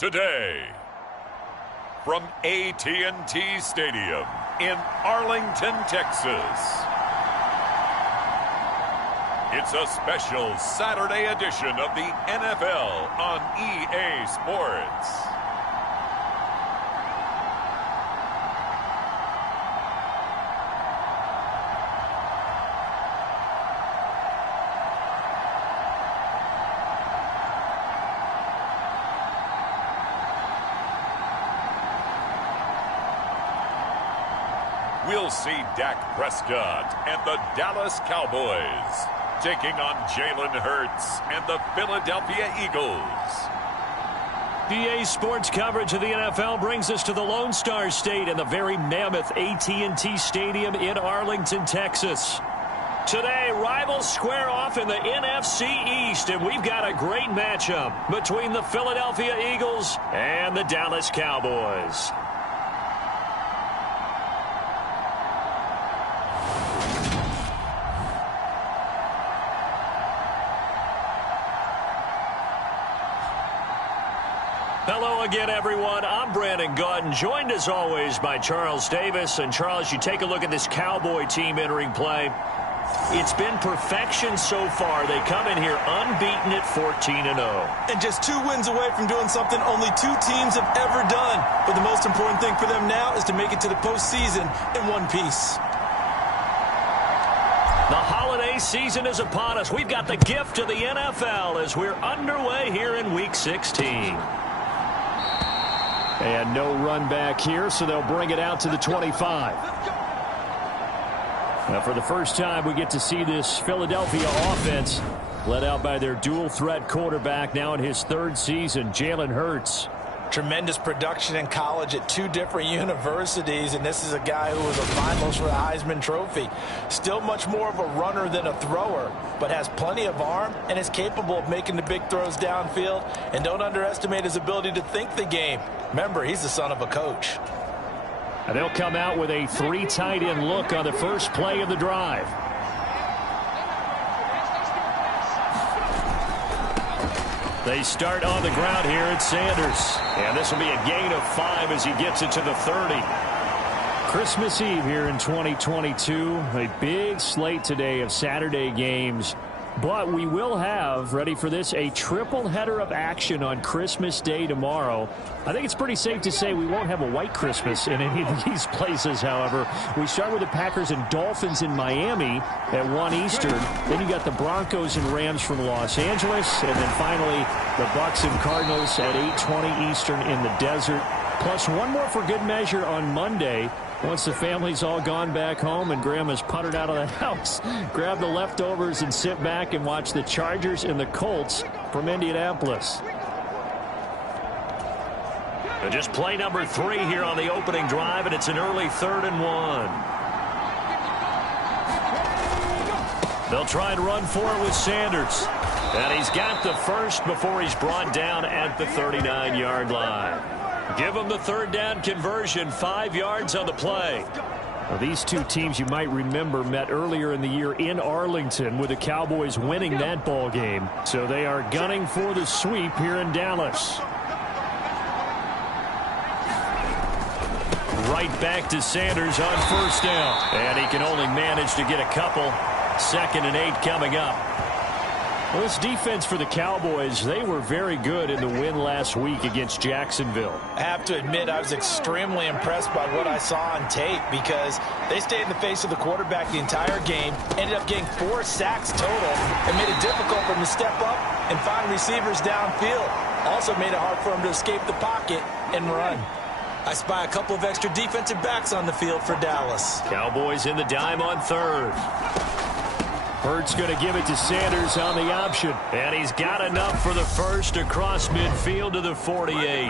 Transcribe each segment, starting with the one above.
Today, from AT&T Stadium in Arlington, Texas, it's a special Saturday edition of the NFL on EA Sports. We'll see Dak Prescott and the Dallas Cowboys taking on Jalen Hurts and the Philadelphia Eagles. EA Sports coverage of the NFL brings us to the Lone Star State and the very mammoth AT&T Stadium in Arlington, Texas. Today, rivals square off in the NFC East, and we've got a great matchup between the Philadelphia Eagles and the Dallas Cowboys. Hello again, everyone. I'm Brandon Gautin, joined as always by Charles Davis. And Charles, you take a look at this Cowboy team entering play. It's been perfection so far. They come in here unbeaten at 14-0. And just 2 wins away from doing something only 2 teams have ever done. But the most important thing for them now is to make it to the postseason in one piece. The holiday season is upon us. We've got the gift of the NFL as we're underway here in Week 16. And no run back here, so they'll bring it out to the 25. Now, for the first time, we get to see this Philadelphia offense led out by their dual-threat quarterback now in his 3rd season, Jalen Hurts. Tremendous production in college at 2 different universities, and this is a guy who was a finalist for the Heisman Trophy. Still much more of a runner than a thrower, but has plenty of arm and is capable of making the big throws downfield. And don't underestimate his ability to think the game. Remember, he's the son of a coach. And they'll come out with a 3 tight end look on the first play of the drive. They start on the ground here at Sanders. And this will be a gain of 5 as he gets it to the 30. Christmas Eve here in 2022. A big slate today of Saturday games. But we will have, ready for this, a triple header of action on Christmas Day tomorrow. I think it's pretty safe to say we won't have a white Christmas in any of these places, however. We start with the Packers and Dolphins in Miami at 1 Eastern. Then you got the Broncos and Rams from Los Angeles. And then finally, the Bucs and Cardinals at 8:20 Eastern in the desert. Plus one more for good measure on Monday. Once the family's all gone back home and Grandma's puttered out of the house, grab the leftovers and sit back and watch the Chargers and the Colts from Indianapolis. And just play number 3 here on the opening drive, and it's an early 3rd and 1. They'll try and run for it with Sanders. And he's got the first before he's brought down at the 39-yard line. Give them the 3rd down conversion, 5 yards on the play. Well, these two teams, you might remember, met earlier in the year in Arlington with the Cowboys winning that ball game. So they are gunning for the sweep here in Dallas. Right back to Sanders on 1st down. And he can only manage to get a couple. 2nd and 8 coming up. Well, this defense for the Cowboys, they were very good in the win last week against Jacksonville. I have to admit, I was extremely impressed by what I saw on tape because they stayed in the face of the quarterback the entire game, ended up getting 4 sacks total, and made it difficult for him to step up and find receivers downfield. Also made it hard for him to escape the pocket and run. I spy a couple of extra defensive backs on the field for Dallas. Cowboys in the dime on 3rd. Hurts going to give it to Sanders on the option. And he's got enough for the first across midfield to the 48.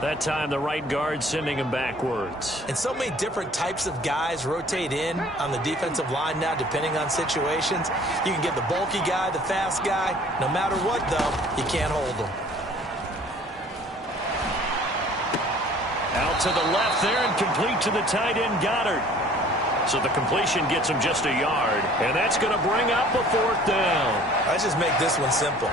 That time the right guard sending him backwards. And so many different types of guys rotate in on the defensive line now depending on situations. You can get the bulky guy, the fast guy. No matter what, though, you can't hold them. Out to the left there and complete to the tight end Goddard. So the completion gets him just a yard. And that's going to bring up a 4th down. Let's just make this one simple.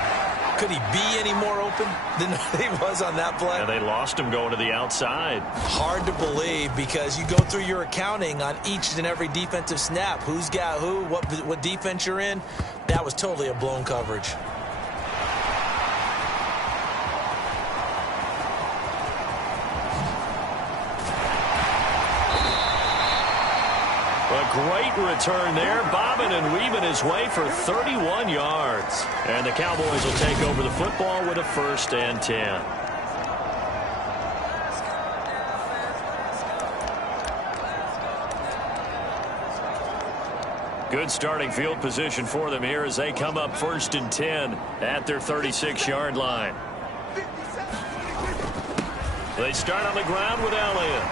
Could he be any more open than he was on that play? Yeah, they lost him going to the outside. Hard to believe because you go through your accounting on each and every defensive snap. Who's got who, what defense you're in. That was totally a blown coverage. Great return there, bobbing and weaving his way for 31 yards. And the Cowboys will take over the football with a 1st and 10. Good starting field position for them here as they come up 1st and 10 at their 36-yard line. They start on the ground with Elliott.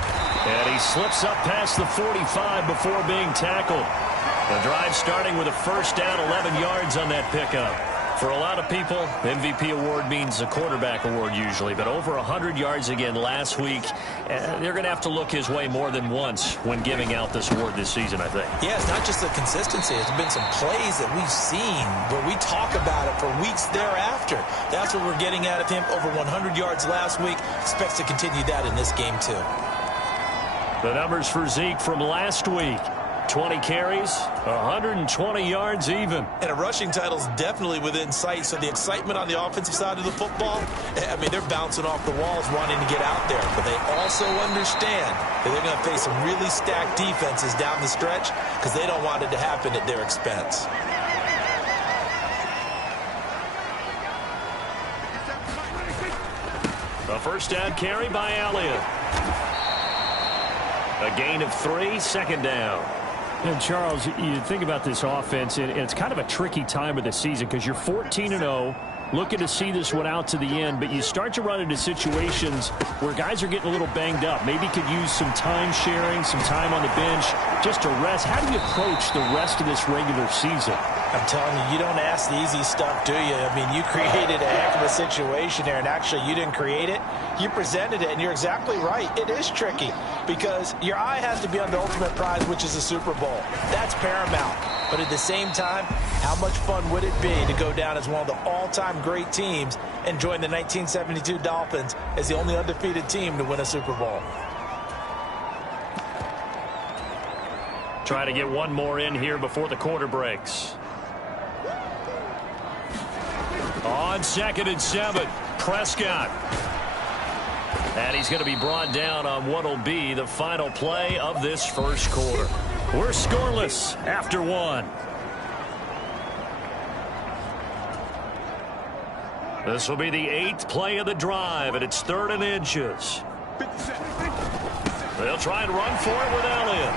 And he slips up past the 45 before being tackled. The drive starting with a 1st down, 11 yards on that pickup. For a lot of people, MVP award means a quarterback award usually, but over 100 yards again last week. They're going to have to look his way more than once when giving out this award this season, I think. Yeah, it's not just the consistency. There's been some plays that we've seen where we talk about it for weeks thereafter. That's what we're getting out of him. Over 100 yards last week. Expects to continue that in this game, too. The numbers for Zeke from last week. 20 carries, 120 yards even. And a rushing title is definitely within sight, so the excitement on the offensive side of the football, I mean, they're bouncing off the walls wanting to get out there. But they also understand that they're going to face some really stacked defenses down the stretch because they don't want it to happen at their expense. A 1st down carry by Elliott. A gain of 3, 2nd down. And Charles, you think about this offense, and it's kind of a tricky time of the season because you're 14-0, looking to see this one out to the end, but you start to run into situations where guys are getting a little banged up. Maybe could use some time sharing, some time on the bench just to rest. How do you approach the rest of this regular season? I'm telling you, you don't ask the easy stuff, do you? I mean, you created a heck of a situation there, and actually you didn't create it. You presented it, and you're exactly right. It is tricky because your eye has to be on the ultimate prize, which is the Super Bowl. That's paramount. But at the same time, how much fun would it be to go down as one of the all-time great teams and join the 1972 Dolphins as the only undefeated team to win a Super Bowl? Try to get one more in here before the quarter breaks. On 2nd and 7, Prescott. And he's going to be brought down on what will be the final play of this first quarter. We're scoreless after one. This will be the 8th play of the drive, and it's 3rd and inches. They'll try and run for it with Elliott.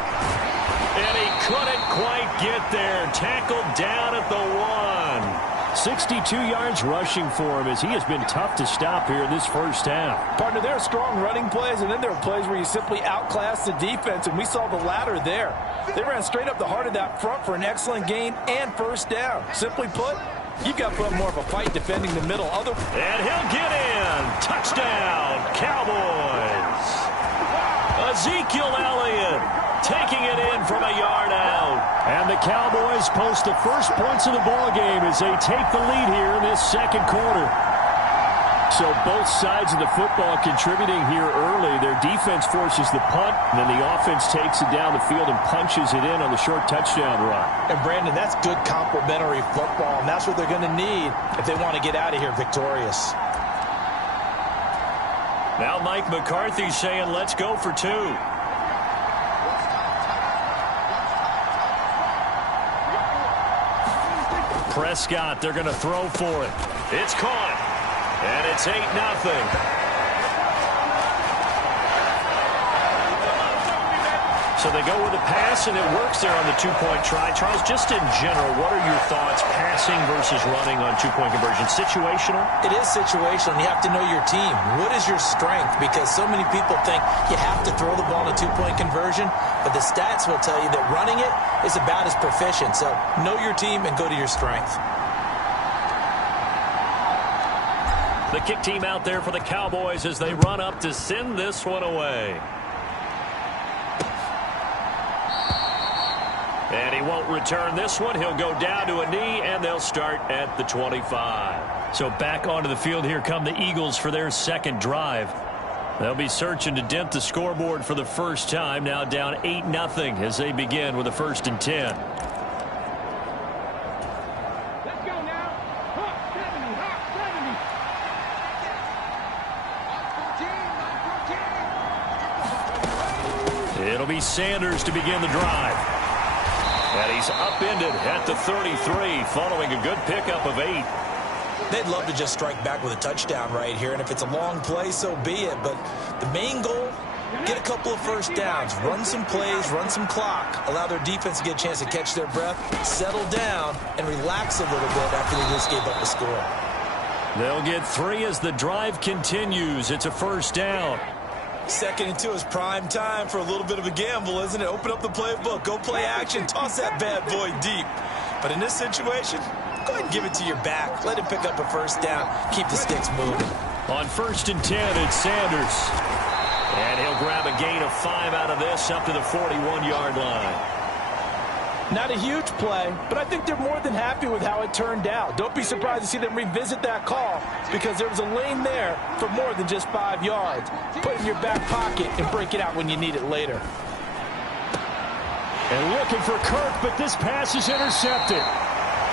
And he couldn't quite get there. Tackled down at the 1. 62 yards rushing for him as he has been tough to stop here in this first half. Partner, there are strong running plays, and then there are plays where you simply outclass the defense, and we saw the latter there. They ran straight up the heart of that front for an excellent gain and first down. Simply put, you've got to put up more of a fight defending the middle. And he'll get in. Touchdown, Cowboys. Ezekiel Elliott taking it in from a yard out. And the Cowboys post the first points of the ball game as they take the lead here in this second quarter. So both sides of the football contributing here early. Their defense forces the punt, and then the offense takes it down the field and punches it in on the short touchdown run. And Brandon, that's good complementary football, and that's what they're going to need if they want to get out of here victorious. Now Mike McCarthy saying, let's go for 2. Prescott, they're going to throw for it. It's caught. And it's 8-0. So they go with a pass, and it works there on the 2-point try. Charles, just in general, what are your thoughts passing versus running on 2-point conversion? Situational? It is situational, and you have to know your team. What is your strength? Because so many people think you have to throw the ball in a 2-point conversion, but the stats will tell you that running it is about as proficient. So know your team and go to your strength. The kick team out there for the Cowboys as they run up to send this one away. And he won't return this one. He'll go down to a knee, and they'll start at the 25. So back onto the field here come the Eagles for their second drive. They'll be searching to dent the scoreboard for the first time. Now down 8-0 as they begin with a 1st and 10. It'll be Sanders to begin the drive. And he's upended at the 33 following a good pickup of 8. They'd love to just strike back with a touchdown right here, and if it's a long play, so be it. But the main goal, get a couple of first downs, run some plays, run some clock, allow their defense to get a chance to catch their breath, settle down, and relax a little bit after they just gave up the score. They'll get 3 as the drive continues. It's a first down. 2nd and 2 is prime time for a little bit of a gamble, isn't it? Open up the playbook, go play action, toss that bad boy deep. But in this situation, go ahead and give it to your back. Let him pick up a first down. Keep the sticks moving. On 1st and 10, it's Sanders. And he'll grab a gain of 5 out of this up to the 41-yard line. Not a huge play, but I think they're more than happy with how it turned out. Don't be surprised to see them revisit that call because there was a lane there for more than just 5 yards. Put it in your back pocket and break it out when you need it later. And looking for Kirk, but this pass is intercepted.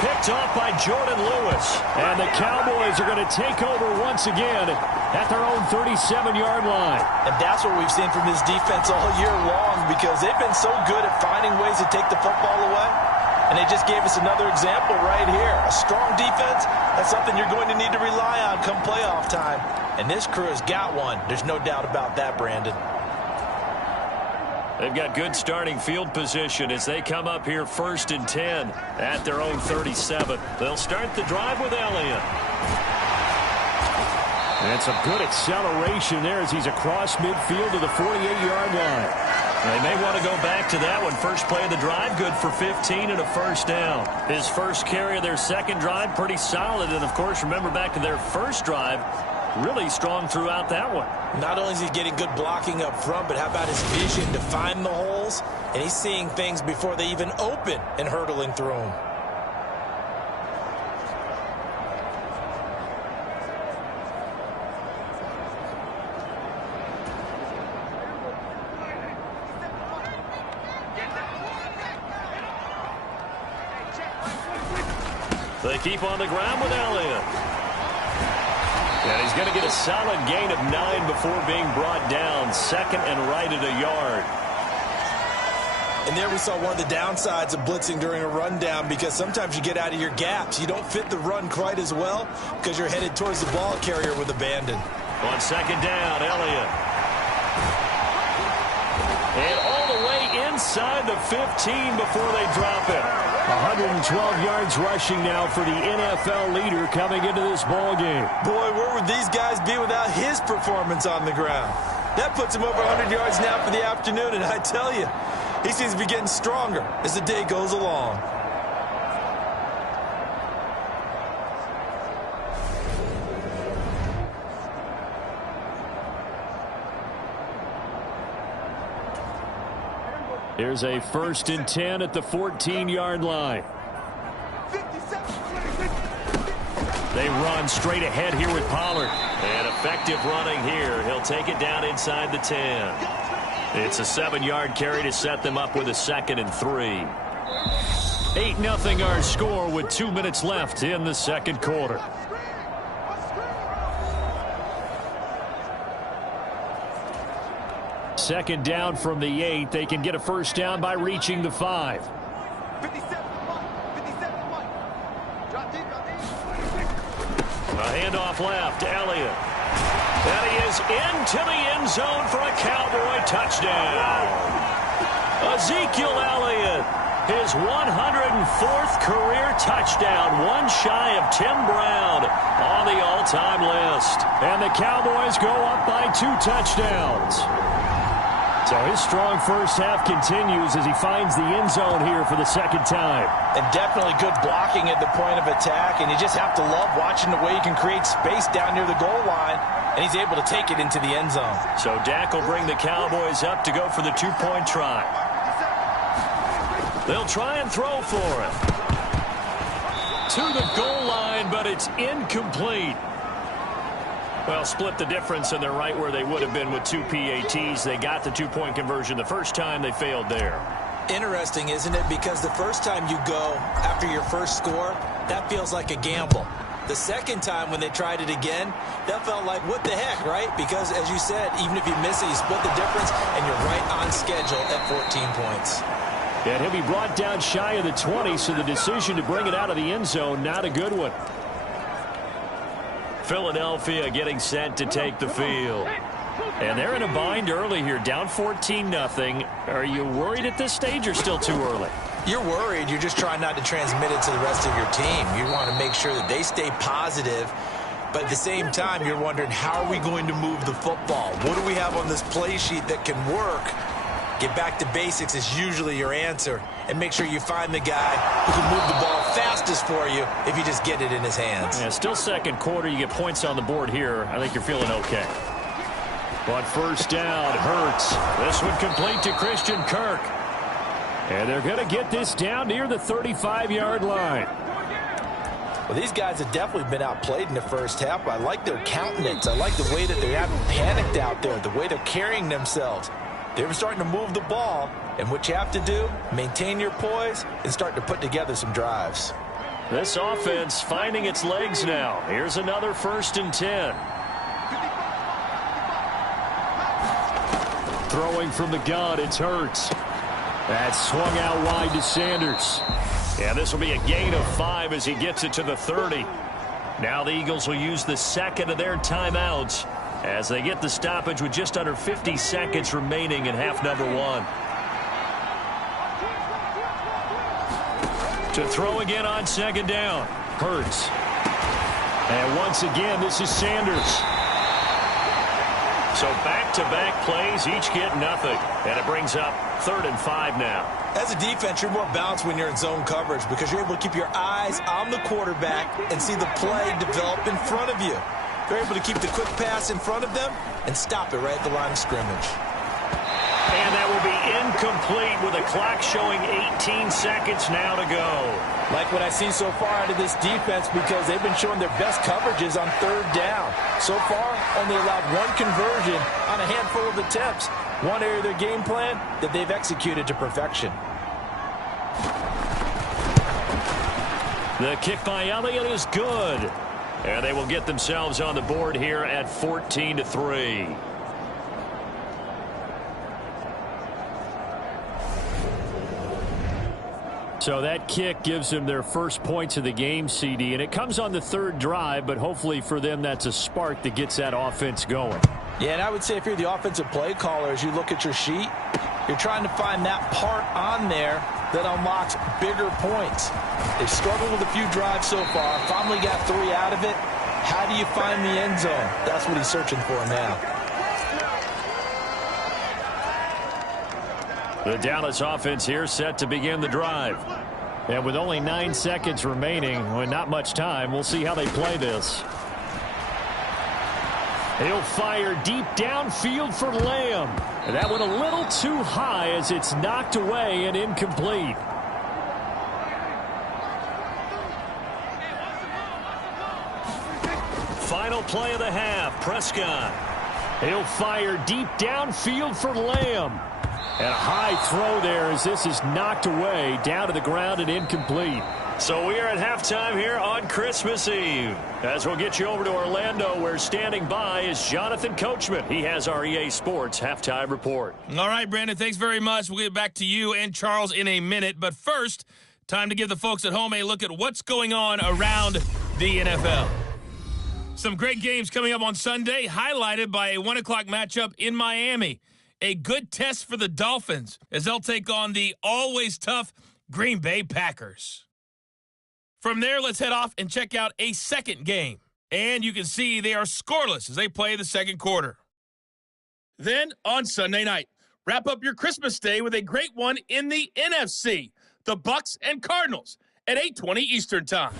Picked off by Jordan Lewis. And the Cowboys are going to take over once again at their own 37-yard line. And that's what we've seen from this defense all year long because they've been so good at finding ways to take the football away. And they just gave us another example right here. A strong defense, that's something you're going to need to rely on come playoff time. And this crew has got one. There's no doubt about that, Brandon. They've got good starting field position as they come up here 1st and 10 at their own 37. They'll start the drive with Elliott. And some good acceleration there as he's across midfield to the 48-yard line. They may want to go back to that one. First play of the drive, good for 15 and a first down. His first carry of their second drive, pretty solid. And, of course, remember back to their first drive, really strong throughout that one. Not only is he getting good blocking up front, but how about his vision to find the holes? And he's seeing things before they even open and hurtling through them. They keep on the ground with Elliott. And he's going to get a solid gain of 9 before being brought down. Second and right at a yard. And there we saw one of the downsides of blitzing during a rundown, because sometimes you get out of your gaps. You don't fit the run quite as well because you're headed towards the ball carrier with abandon. On second down, Elliott. And all the way inside the 15 before they drop it. 112 yards rushing now for the NFL leader coming into this ball game. Boy, where would these guys be without his performance on the ground? That puts him over 100 yards now for the afternoon, and I tell you, he seems to be getting stronger as the day goes along. Here's a 1st and 10 at the 14-yard line. They run straight ahead here with Pollard. And effective running here. He'll take it down inside the 10. It's a 7-yard carry to set them up with a 2nd and 3. 8-0 our score with 2 minutes left in the second quarter. Second down from the 8. They can get a first down by reaching the 5. A handoff left, Elliott. And he is into the end zone for a Cowboy touchdown. Ezekiel Elliott, his 104th career touchdown, one shy of Tim Brown on the all-time list. And the Cowboys go up by 2 touchdowns. So his strong first half continues as he finds the end zone here for the second time. And definitely good blocking at the point of attack, and you just have to love watching the way he can create space down near the goal line, and he's able to take it into the end zone. So Dak will bring the Cowboys up to go for the 2-point try. They'll try and throw for it. To the goal line, but it's incomplete. Well, split the difference, and they're right where they would have been with 2 PATs. They got the 2-point conversion the first time. They failed there. Interesting, isn't it? Because the first time you go after your first score, that feels like a gamble. The second time when they tried it again, that felt like, what the heck, right? Because, as you said, even if you miss it, you split the difference, and you're right on schedule at 14 points. And he'll be brought down shy of the 20, so the decision to bring it out of the end zone, not a good one. Philadelphia getting set to take the field. And they're in a bind early here, down 14-0. Are you worried at this stage or still too early? You're worried. You're just trying not to transmit it to the rest of your team. You want to make sure that they stay positive. But at the same time, you're wondering, how are we going to move the football? What do we have on this play sheet that can work? Get back to basics is usually your answer. And make sure you find the guy who can move the ball fastest for you if you just get it in his hands. Yeah, still second quarter. You get points on the board here. I think you're feeling okay. But first down, Hurts. This one complete to Christian Kirk. And they're going to get this down near the 35-yard line. Well, these guys have definitely been outplayed in the first half, but I like their countenance. I like the way that they haven't panicked out there, the way they're carrying themselves. They're starting to move the ball, and what you have to do, maintain your poise and start to put together some drives. This offense finding its legs now. Here's another 1st and 10. Throwing from the gun, it's Hurts. That's swung out wide to Sanders. Yeah, this will be a gain of 5 as he gets it to the 30. Now the Eagles will use the second of their timeouts as they get the stoppage with just under 50 seconds remaining in half number 1. To throw again on second down, Hurts. And once again, this is Sanders. So back-to-back plays, each get nothing. And it brings up 3rd and 5 now. As a defense, you're more balanced when you're in zone coverage because you're able to keep your eyes on the quarterback and see the play develop in front of you. They're able to keep the quick pass in front of them and stop it right at the line of scrimmage. And that will be incomplete with a clock showing 18 seconds now to go. Like what I see so far out of this defense because they've been showing their best coverages on 3rd down. So far, only allowed 1 conversion on a handful of attempts. One area of their game plan that they've executed to perfection. The kick by Elliott is good. And they will get themselves on the board here at 14-3. So that kick gives them their first points of the game, CD, and it comes on the 3rd drive, but hopefully for them that's a spark that gets that offense going. Yeah, and I would say if you're the offensive play caller, as you look at your sheet, you're trying to find that part on there that unlocks bigger points. They've struggled with a few drives so far, finally got 3 out of it. How do you find the end zone? That's what he's searching for now. The Dallas offense here set to begin the drive. And with only 9 seconds remaining, with not much time, we'll see how they play this. He'll fire deep downfield for Lamb. And that went a little too high as it's knocked away and incomplete. Final play of the half, Prescott. He'll fire deep downfield for Lamb. And a high throw there as this is knocked away, down to the ground and incomplete. So we are at halftime here on Christmas Eve. As we'll get you over to Orlando, where standing by is Jonathan Coachman. He has our EA Sports halftime report. All right, Brandon, thanks very much. We'll get back to you and Charles in a minute. But first, time to give the folks at home a look at what's going on around the NFL. Some great games coming up on Sunday, highlighted by a 1 o'clock matchup in Miami. A good test for the Dolphins as they'll take on the always tough Green Bay Packers. From there, let's head off and check out a second game. And you can see they are scoreless as they play the second quarter. Then, on Sunday night, wrap up your Christmas day with a great one in the NFC. The Bucs and Cardinals at 8:20 Eastern Time.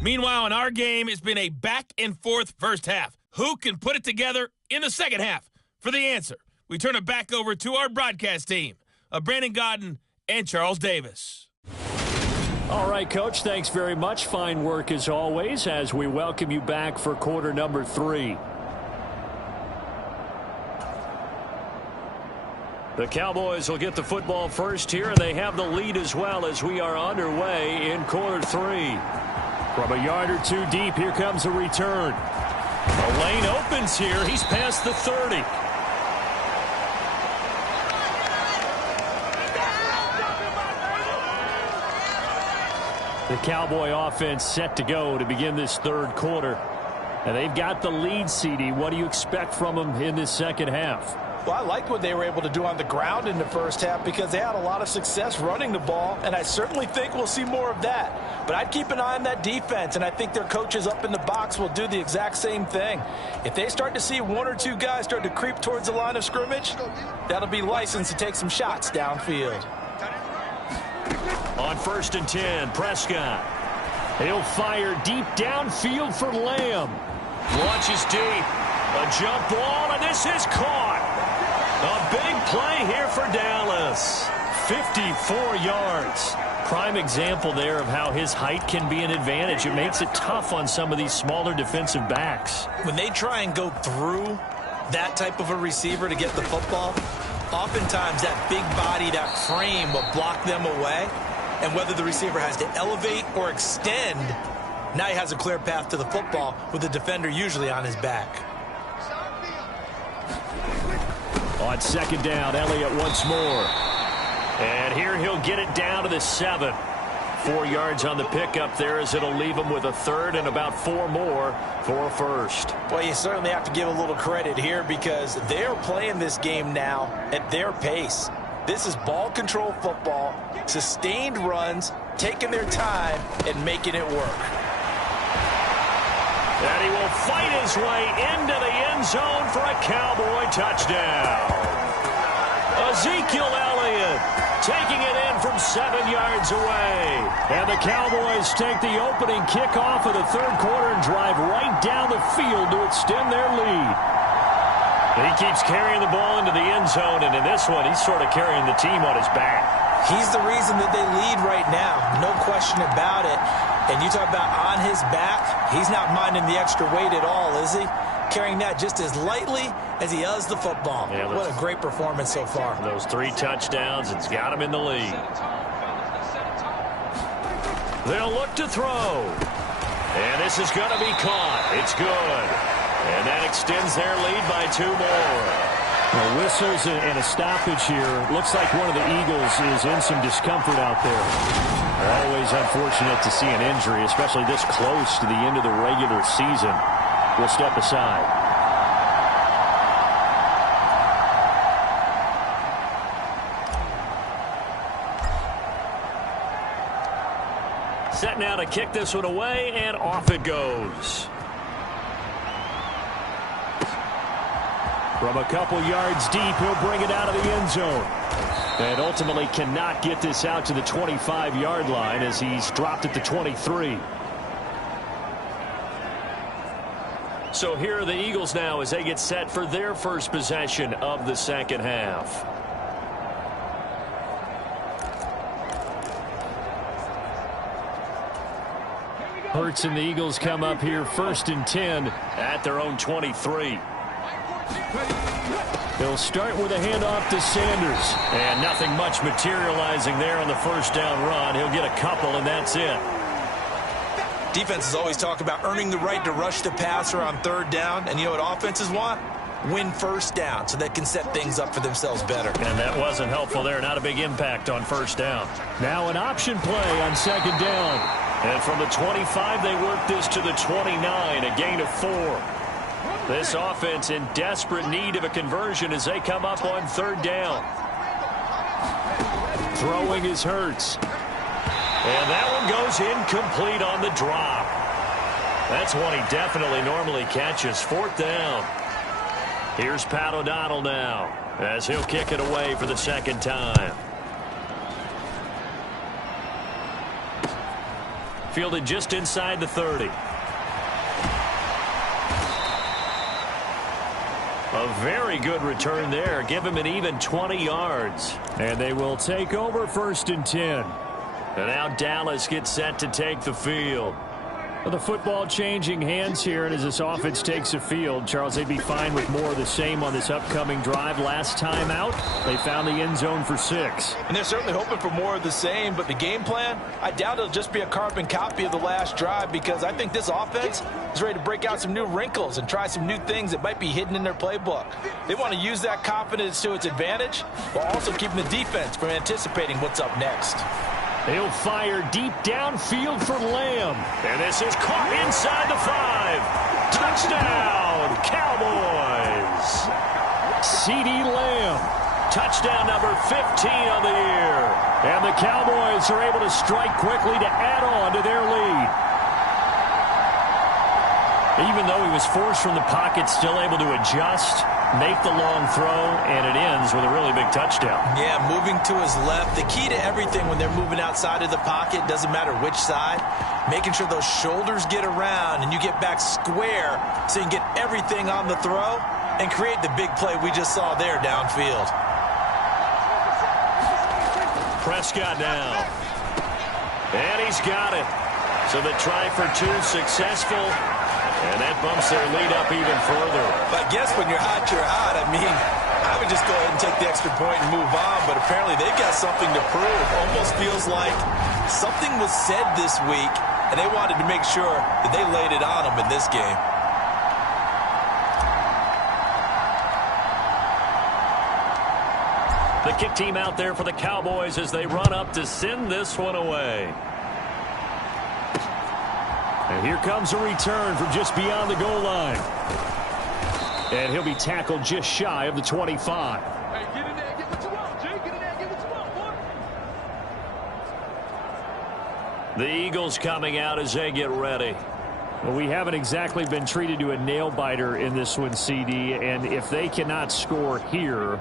Meanwhile, in our game, it's been a back-and-forth first half. Who can put it together in the second half? For the answer, we turn it back over to our broadcast team of Brandon Godden and Charles Davis. All right, Coach, thanks very much. Fine work as always as we welcome you back for quarter number 3. The Cowboys will get the football first here, and they have the lead as well as we are underway in quarter 3. From a yard or 2 deep, here comes a return. The lane opens here. He's past the 30. The Cowboy offense set to go to begin this third quarter. And they've got the lead, CD. What do you expect from them in this second half? Well, I liked what they were able to do on the ground in the first half because they had a lot of success running the ball, and I certainly think we'll see more of that. But I'd keep an eye on that defense, and I think their coaches up in the box will do the exact same thing. If they start to see 1 or 2 guys start to creep towards the line of scrimmage, that'll be licensed to take some shots downfield. On 1st and 10, Prescott. He'll fire deep downfield for Lamb. Launches deep. A jump ball, and this is caught. A big play here for Dallas. 54 yards. Prime example there of how his height can be an advantage. It makes it tough on some of these smaller defensive backs. When they try and go through that type of a receiver to get the football, oftentimes that big body, that frame will block them away. And whether the receiver has to elevate or extend, now he has a clear path to the football with the defender usually on his back. On 2nd down, Elliott once more. And here he'll get it down to the 7. 4 yards on the pickup there as it'll leave him with a 3rd and about 4 more for a 1st. Well, you certainly have to give a little credit here because they're playing this game now at their pace. This is ball control football, sustained runs, taking their time and making it work. And he will fight his way into the end zone for a Cowboy touchdown. Ezekiel Elliott taking it in from 7 yards away. And the Cowboys take the opening kickoff of the third quarter and drive right down the field to extend their lead. He keeps carrying the ball into the end zone, and in this one, he's sort of carrying the team on his back. He's the reason that they lead right now, no question about it. And you talk about on his back, he's not minding the extra weight at all, is he? Carrying that just as lightly as he does the football. Yeah, what a great performance so far. Those 3 touchdowns, it's got him in the lead. They'll look to throw. And this is going to be caught. It's good. And that extends their lead by 2 more. Well, whistles and a stoppage here. Looks like one of the Eagles is in some discomfort out there. Always unfortunate to see an injury, especially this close to the end of the regular season. We'll step aside. Set now to kick this one away, and off it goes. From a couple yards deep, he'll bring it out of the end zone. And ultimately cannot get this out to the 25-yard line as he's dropped at the 23. So here are the Eagles now as they get set for their first possession of the second half. Hurts and the Eagles come up here 1st and 10 at their own 23. They'll start with a handoff to Sanders. And nothing much materializing there on the first down run. He'll get a couple, and that's it. Defenses always talk about earning the right to rush the passer on 3rd down. And you know what offenses want? Win 1st down so they can set things up for themselves better. And that wasn't helpful there. Not a big impact on 1st down. Now an option play on 2nd down. And from the 25, they work this to the 29, a gain of 4. This offense in desperate need of a conversion as they come up on 3rd down. Throwing is Hurts. And that one goes incomplete on the drop. That's one he definitely normally catches. 4th down. Here's Pat O'Donnell now as he'll kick it away for the 2nd time. Fielded just inside the 30. A very good return there. Give him an even 20 yards. And they will take over 1st and 10. And now Dallas gets set to take the field. Well, the football changing hands here, and as this offense takes the field, Charles, they'd be fine with more of the same on this upcoming drive. Last time out, they found the end zone for 6. And they're certainly hoping for more of the same, but the game plan, I doubt it'll just be a carbon copy of the last drive, because I think this offense is ready to break out some new wrinkles and try some new things that might be hidden in their playbook. They want to use that confidence to its advantage while also keeping the defense from anticipating what's up next. He'll fire deep downfield for Lamb. And this is caught inside the 5. Touchdown, Cowboys. CeeDee Lamb. Touchdown number 15 on the year. And the Cowboys are able to strike quickly to add on to their lead. Even though he was forced from the pocket, still able to adjust, make the long throw, and it ends with a really big touchdown. Yeah, moving to his left. The key to everything when they're moving outside of the pocket, doesn't matter which side, making sure those shoulders get around and you get back square so you can get everything on the throw and create the big play we just saw there downfield. Prescott now. And he's got it. So the try for 2 successful. And that bumps their lead up even further. But I guess when you're hot, you're hot. I mean, I would just go ahead and take the extra point and move on. But apparently they've got something to prove. Almost feels like something was said this week, and they wanted to make sure that they laid it on them in this game. The kick team out there for the Cowboys as they run up to send this one away. And here comes a return from just beyond the goal line. And he'll be tackled just shy of the 25. Hey, get in there, get what you want, G. Get in there, get what you want, boy. The Eagles coming out as they get ready. Well, we haven't exactly been treated to a nail-biter in this one, CD, and if they cannot score here,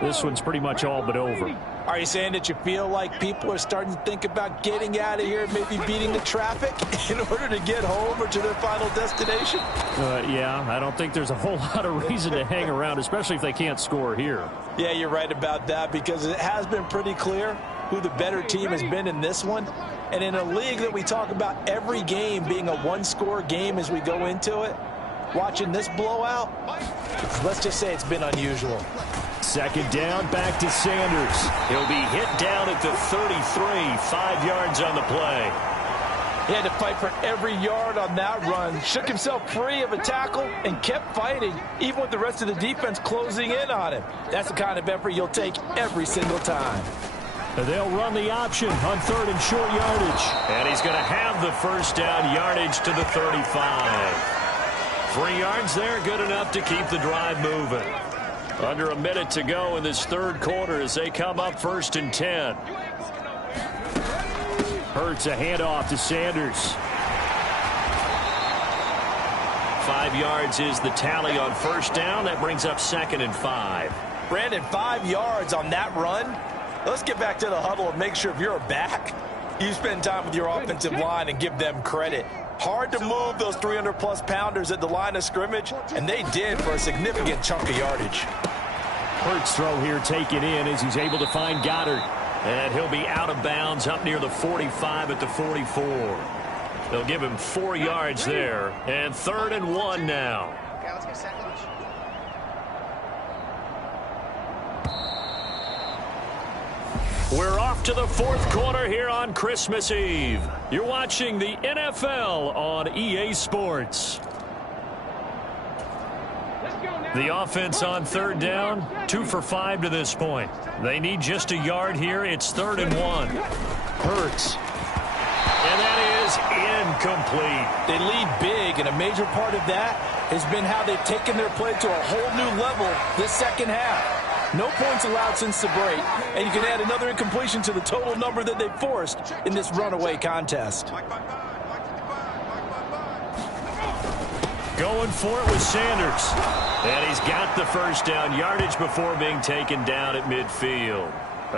this one's pretty much all but over. Are you saying that you feel like people are starting to think about getting out of here, maybe beating the traffic in order to get home or to their final destination? Yeah, I don't think there's a whole lot of reason to hang around, especially if they can't score here. Yeah, you're right about that, because it has been pretty clear who the better team has been in this one. And in a league that we talk about every game being a one-score game as we go into it, watching this blowout, let's just say it's been unusual. Second down, back to Sanders. He'll be hit down at the 33, 5 yards on the play. He had to fight for every yard on that run, shook himself free of a tackle, and kept fighting, even with the rest of the defense closing in on him. That's the kind of effort you'll take every single time. They'll run the option on 3rd and short yardage. And he's going to have the first down, yardage to the 35. 3 yards there, good enough to keep the drive moving. Under a minute to go in this third quarter as they come up 1st and 10. Hurts a handoff to Sanders. 5 yards is the tally on first down. That brings up 2nd and 5. Brandon, 5 yards on that run. Let's get back to the huddle and make sure if you're a back, you spend time with your offensive line and give them credit. Hard to move those 300-plus pounders at the line of scrimmage, and they did for a significant chunk of yardage. Hurts throw here taken in as he's able to find Goddard. And he'll be out of bounds up near the 45 at the 44. They'll give him 4 yards there. And 3rd and 1 now. Okay, let's get set. We're off to the fourth quarter here on Christmas Eve. You're watching the NFL on EA Sports. The offense on 3rd down, 2 for 5 to this point. They need just a yard here. It's 3rd and 1. Hurts. And that is incomplete. They lead big, and a major part of that has been how they've taken their play to a whole new level this second half. No points allowed since the break, and you can add another incompletion to the total number that they've forced in this runaway contest. Going for it with Sanders. And he's got the first down, yardage before being taken down at midfield.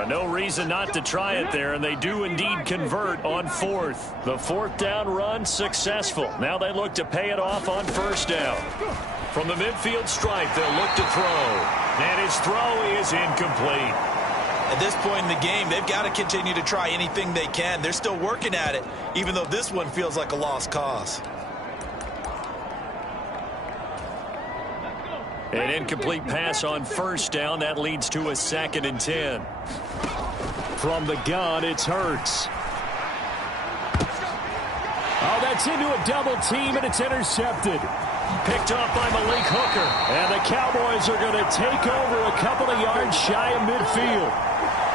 No reason not to try it there, and they do indeed convert on 4th. The 4th down run successful. Now they look to pay it off on 1st down. From the midfield stripe, they'll look to throw. And his throw is incomplete. At this point in the game, they've got to continue to try anything they can. They're still working at it, even though this one feels like a lost cause. An incomplete pass on 1st down. That leads to a 2nd and 10. From the gun, it's Hurts. Oh, that's into a double team, and it's intercepted. Picked off by Malik Hooker. And the Cowboys are going to take over a couple of yards shy of midfield.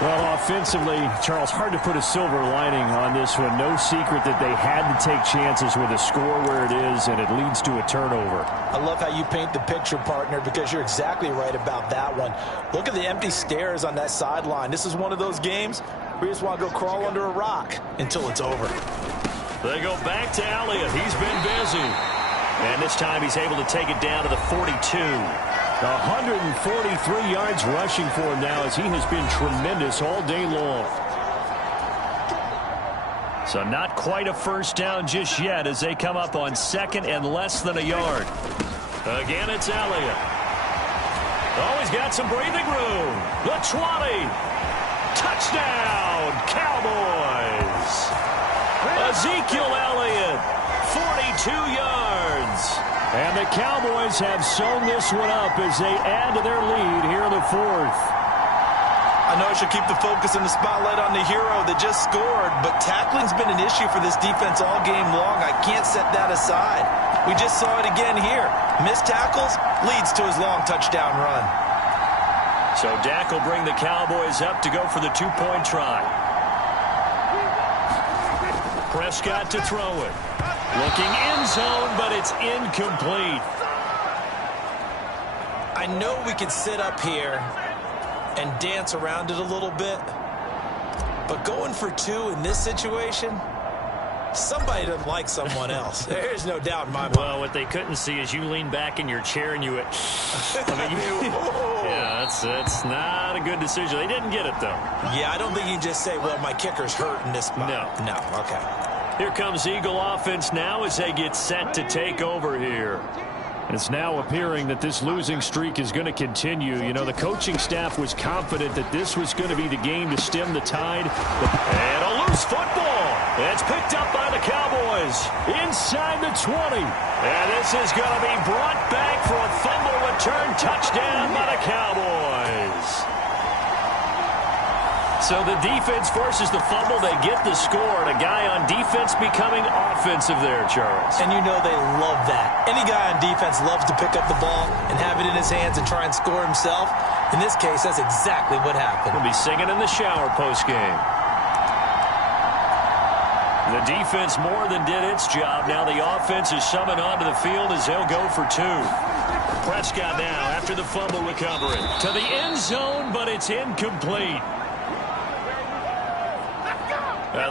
Well, offensively, Charles, hard to put a silver lining on this one. No secret that they had to take chances with a score where it is, and it leads to a turnover. I love how you paint the picture, partner, because you're exactly right about that one. Look at the empty stairs on that sideline. This is one of those games where you just want to go crawl under a rock until it's over. They go back to Elliott. He's been busy. And this time he's able to take it down to the 42. 143 yards rushing for him now as he has been tremendous all day long. So not quite a first down just yet as they come up on 2nd and less than a yard. Again, it's Elliott. Oh, he's got some breathing room. The 20. Touchdown, Cowboys. Ezekiel Elliott, 42 yards. And the Cowboys have sewn this one up as they add to their lead here in the 4th. I know I should keep the focus and the spotlight on the hero that just scored, but tackling's been an issue for this defense all game long. I can't set that aside. We just saw it again here. Missed tackles leads to his long touchdown run. So Dak will bring the Cowboys up to go for the 2-point try. Prescott to throw it. Looking end zone, but it's incomplete. I know we could sit up here and dance around it a little bit, but going for 2 in this situation, Somebody doesn't like someone else. There's no doubt in my mind. Well, what they couldn't see is you lean back in your chair and you went, yeah, that's not a good decision. They didn't get it, though. Yeah, I don't think you can just say, well, my kicker's hurt in this spot. No, okay. Here comes Eagle offense now as they get set to take over here. It's now appearing that this losing streak is going to continue. You know, the coaching staff was confident that this was going to be the game to stem the tide. And a loose football. It's picked up by the Cowboys inside the 20. And this is going to be brought back for a fumble return touchdown by the Cowboys. So the defense forces the fumble. They get the score. And a guy on defense becoming offensive there, Charles. And you know they love that. Any guy on defense loves to pick up the ball and have it in his hands and try and score himself. In this case, that's exactly what happened. He'll be singing in the shower postgame. The defense more than did its job. Now the offense is summoned onto the field as they'll go for two. Prescott now after the fumble recovery. To the end zone, but it's incomplete.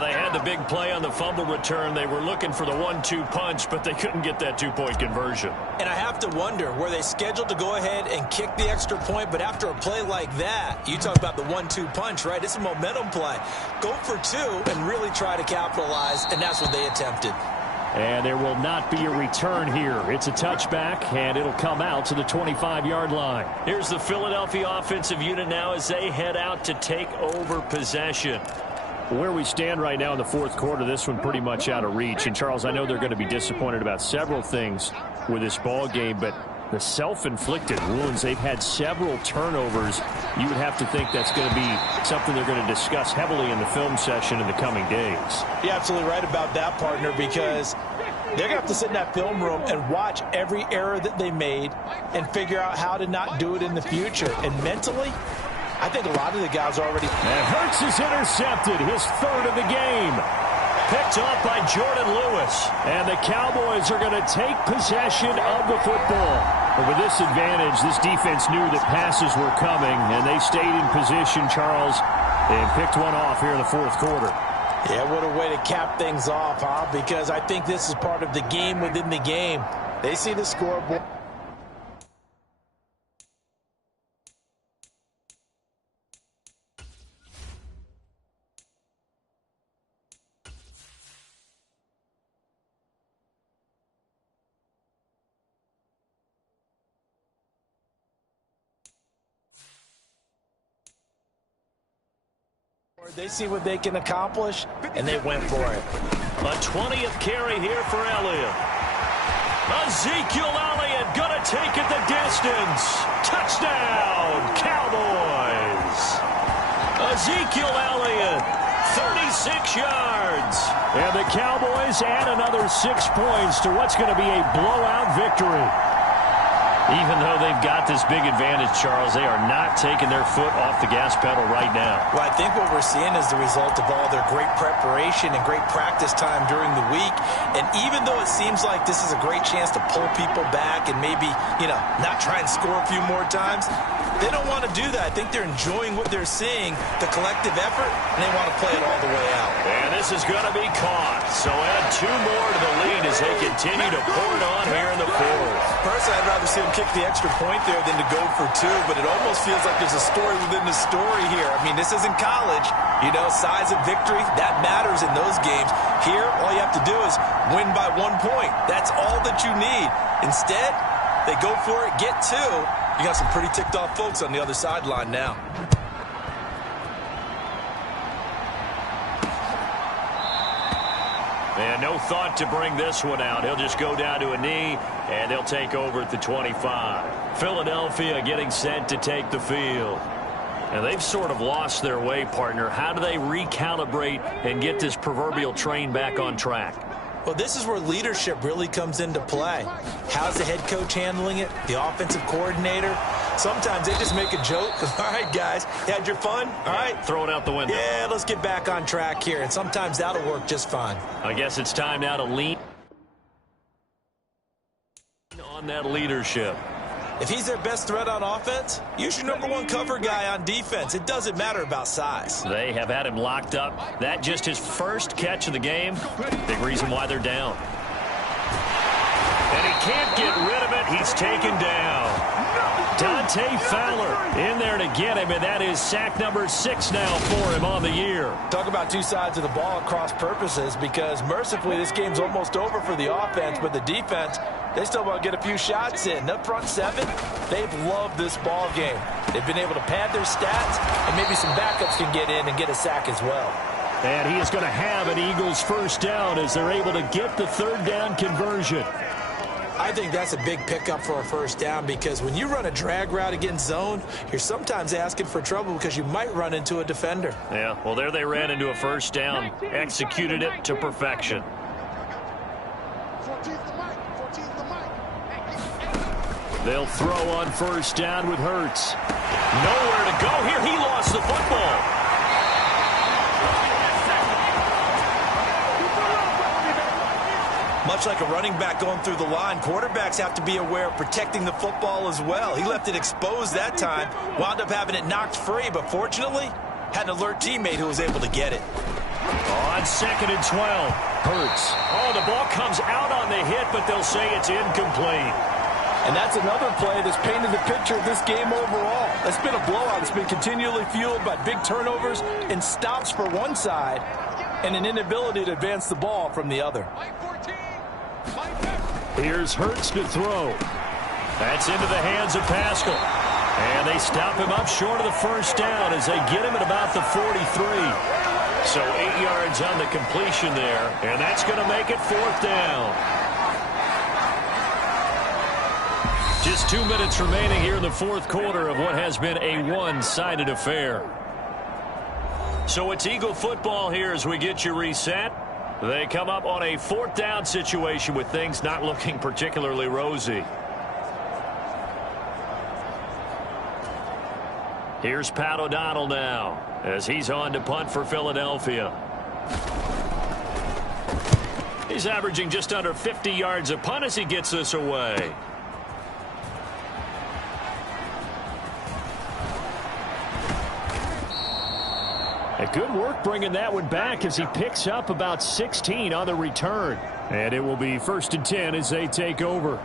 They had the big play on the fumble return. They were looking for the 1-2 punch, but they couldn't get that two-point conversion. And I have to wonder, were they scheduled to go ahead and kick the extra point, but after a play like that, you talk about the 1-2 punch, right? It's a momentum play. Go for two and really try to capitalize, and that's what they attempted. And there will not be a return here. It's a touchback, and it'll come out to the 25-yard line. Here's the Philadelphia offensive unit now as they head out to take over possession. Where we stand right now in the fourth quarter, this one pretty much out of reach. And, Charles, I know they're going to be disappointed about several things with this ball game, but the self-inflicted wounds, they've had several turnovers. You would have to think that's going to be something they're going to discuss heavily in the film session in the coming days. You're absolutely right about that, partner, because they're going to have to sit in that film room and watch every error that they made and figure out how to not do it in the future. And mentally, I think a lot of the guys already. And Hurts is intercepted, his third of the game. Picked off by Jordan Lewis. And the Cowboys are going to take possession of the football. But with this advantage, this defense knew that passes were coming, and they stayed in position, Charles, and picked one off here in the fourth quarter. Yeah, what a way to cap things off, huh? Because I think this is part of the game within the game. They see the scoreboard. They see what they can accomplish, and they went for it. A 20th carry here for Elliott. Ezekiel Elliott going to take it the distance. Touchdown, Cowboys. Ezekiel Elliott, 36 yards. And the Cowboys add another 6 points to what's going to be a blowout victory. Even though they've got this big advantage, Charles, they are not taking their foot off the gas pedal right now. Well, I think what we're seeing is the result of all their great preparation and great practice time during the week. And even though it seems like this is a great chance to pull people back and maybe, not try and score a few more times, they don't want to do that. I think they're enjoying what they're seeing, the collective effort, and they want to play it all the way out. And this is going to be caught. So add 2 more to the lead as they continue to pour it on here in the fourth. Personally, I'd rather see them kick the extra point there than to go for 2, but it almost feels like there's a story within the story here. I mean, this isn't college. Size of victory, that matters in those games. Here, all you have to do is win by 1 point. That's all that you need. Instead, they go for it, get 2. You got some pretty ticked off folks on the other sideline now. And no thought to bring this one out. He'll just go down to a knee, and they'll take over at the 25. Philadelphia getting set to take the field. And they've sort of lost their way, partner. How do they recalibrate and get this proverbial train back on track? Well, this is where leadership really comes into play. How's the head coach handling it? The offensive coordinator? Sometimes they just make a joke. All right, guys, you had your fun? All right. Throw it out the window. Yeah, let's get back on track here. And sometimes that'll work just fine. I guess it's time now to lean on that leadership. If he's their best threat on offense, use your #1 cover guy on defense. It doesn't matter about size. They have had him locked up. That just his first catch of the game. Big reason why they're down. And he can't get rid of it. He's taken down. Dante Fowler in there to get him, and that is sack number 6 now for him on the year. Talk about two sides of the ball at cross purposes, because mercifully this game's almost over for the offense, but the defense, they still want to get a few shots in. The front 7, they've loved this ball game. They've been able to pad their stats, and maybe some backups can get in and get a sack as well. And he is going to have an Eagles first down as they're able to get the 3rd down conversion. I think that's a big pickup for a first down, because when you run a drag route against zone, you're sometimes asking for trouble because you might run into a defender. Yeah, well, there they ran into a first down, executed it to perfection. They'll throw on first down with Hurts. Nowhere to go here. He lost the football. Much like a running back going through the line, quarterbacks have to be aware of protecting the football as well. He left it exposed that time, wound up having it knocked free, but fortunately, had an alert teammate who was able to get it. On 2nd and 12, Hurts. Oh, the ball comes out on the hit, but they'll say it's incomplete. And that's another play that's painted the picture of this game overall. It's been a blowout. It's been continually fueled by big turnovers and stops for one side and an inability to advance the ball from the other. Here's Hurts to throw. That's into the hands of Pascal. And they stop him up short of the first down as they get him at about the 43. So 8 yards on the completion there, and that's going to make it 4th down. Just 2 minutes remaining here in the 4th quarter of what has been a one-sided affair. So it's Eagle football here as we get you reset. They come up on a 4th down situation with things not looking particularly rosy. Here's Pat O'Donnell now as he's on to punt for Philadelphia. He's averaging just under 50 yards a punt as he gets this away. Good work bringing that one back as he picks up about 16 on the return. And it will be 1st and 10 as they take over.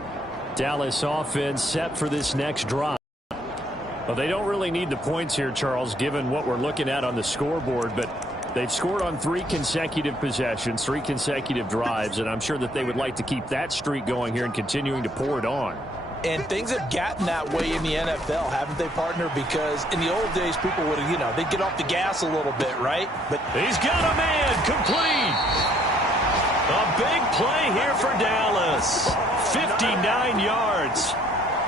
Dallas offense set for this next drive. Well, they don't really need the points here, Charles, given what we're looking at on the scoreboard, but they've scored on 3 consecutive possessions, 3 consecutive drives, and I'm sure that they would like to keep that streak going here and continuing to pour it on. And things have gotten that way in the NFL, haven't they, partner? Because in the old days, people would have, they'd get off the gas a little bit, right? But he's got a man complete. A big play here for Dallas. 59 yards.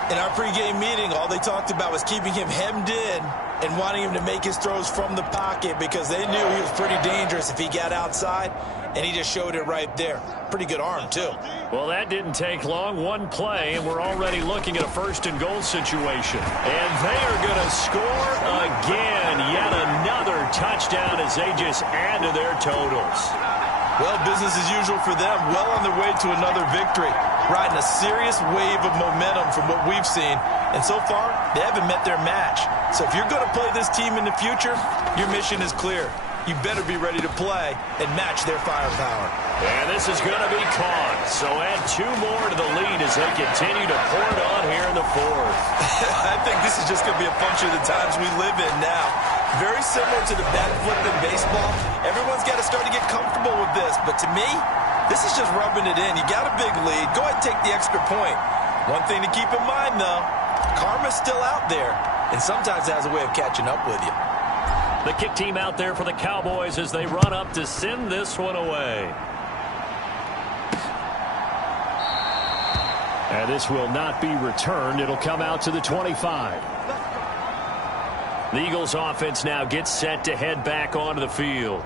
In our pregame meeting, all they talked about was keeping him hemmed in and wanting him to make his throws from the pocket because they knew he was pretty dangerous if he got outside, and he just showed it right there. Pretty good arm, too. Well, that didn't take long. One play, and we're already looking at a 1st and goal situation. And they are going to score again. Yet another touchdown as they just add to their totals. Well, business as usual for them. Well on their way to another victory. Riding a serious wave of momentum from what we've seen. And so far, they haven't met their match. So if you're going to play this team in the future, your mission is clear. You better be ready to play and match their firepower. And this is going to be caught. So add 2 more to the lead as they continue to pour it on here in the 4th. I think this is just going to be a function of the times we live in now. Very similar to the bat flip in baseball. Everyone's got to start to get comfortable with this. But to me, this is just rubbing it in. You got a big lead. Go ahead and take the extra point. One thing to keep in mind, though, karma's still out there. And sometimes it has a way of catching up with you. The kick team out there for the Cowboys as they run up to send this one away. And this will not be returned. It'll come out to the 25. The Eagles offense now gets set to head back onto the field.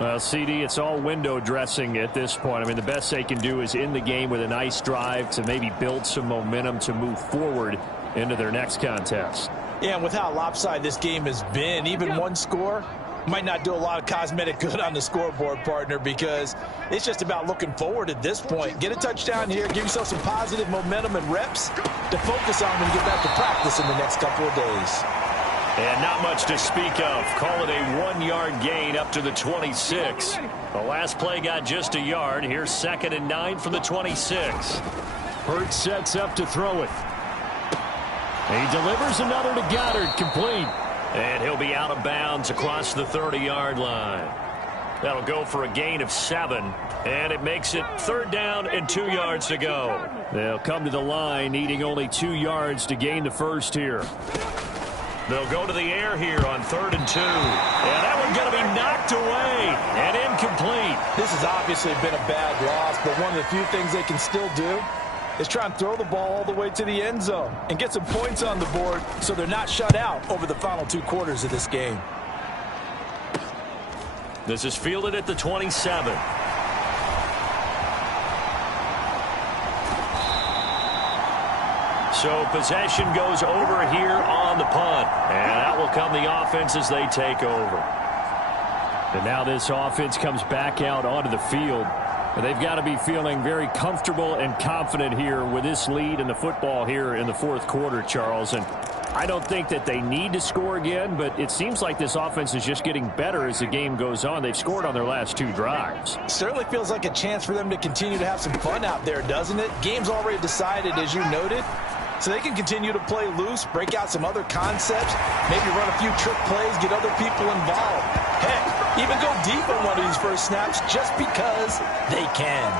Well, CD, it's all window dressing at this point. I mean, the best they can do is in the game with a nice drive to maybe build some momentum to move forward into their next contest. Yeah, and with how lopsided this game has been, even one score, Might not do a lot of cosmetic good on the scoreboard, partner, because it's just about looking forward at this point. Get a touchdown here, give yourself some positive momentum and reps to focus on when you get back to practice in the next couple of days. And not much to speak of. Call it a 1-yard gain up to the 26. The last play got just a yard. Here's 2nd and 9 from the 26. Hurts sets up to throw it. He delivers another to Goddard, complete. And he'll be out of bounds across the 30-yard line. That'll go for a gain of 7. And it makes it 3rd down and 2 yards to go. They'll come to the line, needing only 2 yards to gain the first here. They'll go to the air here on 3rd and 2. And that one's going to be knocked away and incomplete. This has obviously been a bad loss, but one of the few things they can still do is try and throw the ball all the way to the end zone and get some points on the board so they're not shut out over the final 2 quarters of this game. This is fielded at the 27. So possession goes over here on the punt. And that will come the offense as they take over. And now this offense comes back out onto the field. And they've got to be feeling very comfortable and confident here with this lead in the football here in the 4th quarter, Charles. And I don't think that they need to score again, but it seems like this offense is just getting better as the game goes on. They've scored on their last 2 drives. Certainly feels like a chance for them to continue to have some fun out there, doesn't it? Game's already decided, as you noted. So they can continue to play loose, break out some other concepts, maybe run a few trick plays, get other people involved. Heck, even go deep on one of these first snaps just because they can.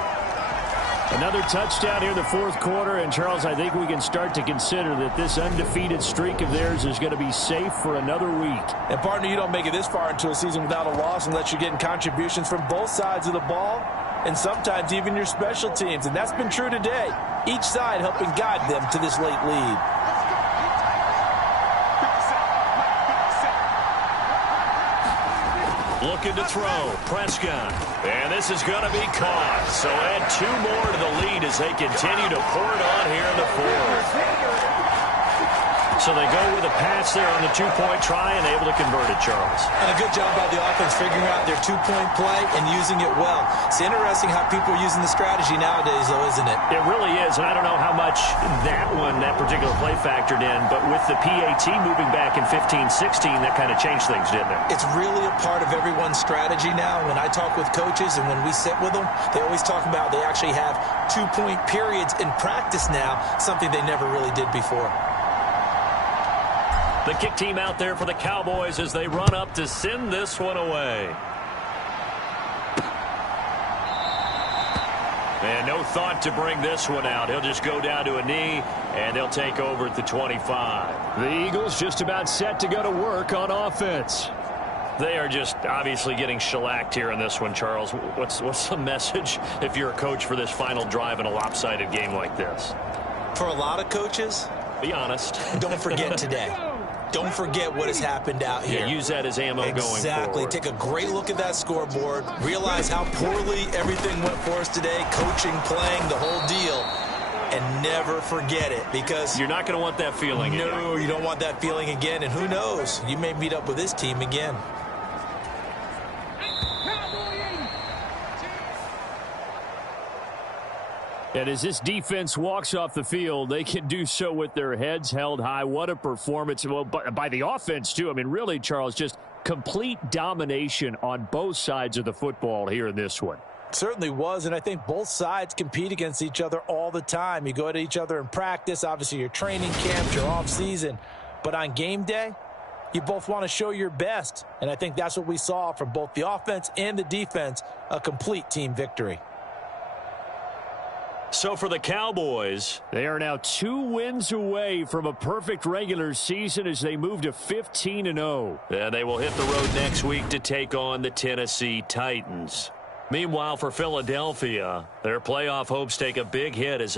Another touchdown here in the 4th quarter, and Charles, I think we can start to consider that this undefeated streak of theirs is going to be safe for another week. And partner, you don't make it this far into a season without a loss unless you're getting contributions from both sides of the ball, and sometimes even your special teams, and that's been true today. Each side helping guide them to this late lead. Looking to throw, Prescott. And this is going to be caught. So add 2 more to the lead as they continue to pour it on here in the 4th. So they go with a pass there on the 2-point try and able to convert it, Charles. And a good job by the offense figuring out their 2-point play and using it well. It's interesting how people are using the strategy nowadays, though, isn't it? It really is, and I don't know how much that particular play factored in, but with the PAT moving back in 15-16, that kind of changed things, didn't it? It's really a part of everyone's strategy now. When I talk with coaches and when we sit with them, they always talk about they actually have 2-point periods in practice now, something they never really did before. The kick team out there for the Cowboys as they run up to send this one away. And no thought to bring this one out. He'll just go down to a knee, and they'll take over at the 25. The Eagles just about set to go to work on offense. They are just obviously getting shellacked here in this one, Charles. What's the message if you're a coach for this final drive in a lopsided game like this? For a lot of coaches, be honest. Don't forget today. Don't forget what has happened out here. Yeah, use that as ammo going forward. Exactly. Take a great look at that scoreboard. Realize how poorly everything went for us today. Coaching, playing, the whole deal. And never forget it, because you're not going to want that feeling again. No, you don't want that feeling again. And who knows? You may meet up with this team again. And as this defense walks off the field, they can do so with their heads held high. What a performance. Well, by the offense, too. I mean, really, Charles, just complete domination on both sides of the football here in this one. Certainly was, and I think both sides compete against each other all the time. You go at each other in practice, obviously your training camp, your off-season. But on game day, you both want to show your best. And I think that's what we saw from both the offense and the defense, a complete team victory. So for the Cowboys, they are now 2 wins away from a perfect regular season as they move to 15-0. And they will hit the road next week to take on the Tennessee Titans. Meanwhile, for Philadelphia, their playoff hopes take a big hit as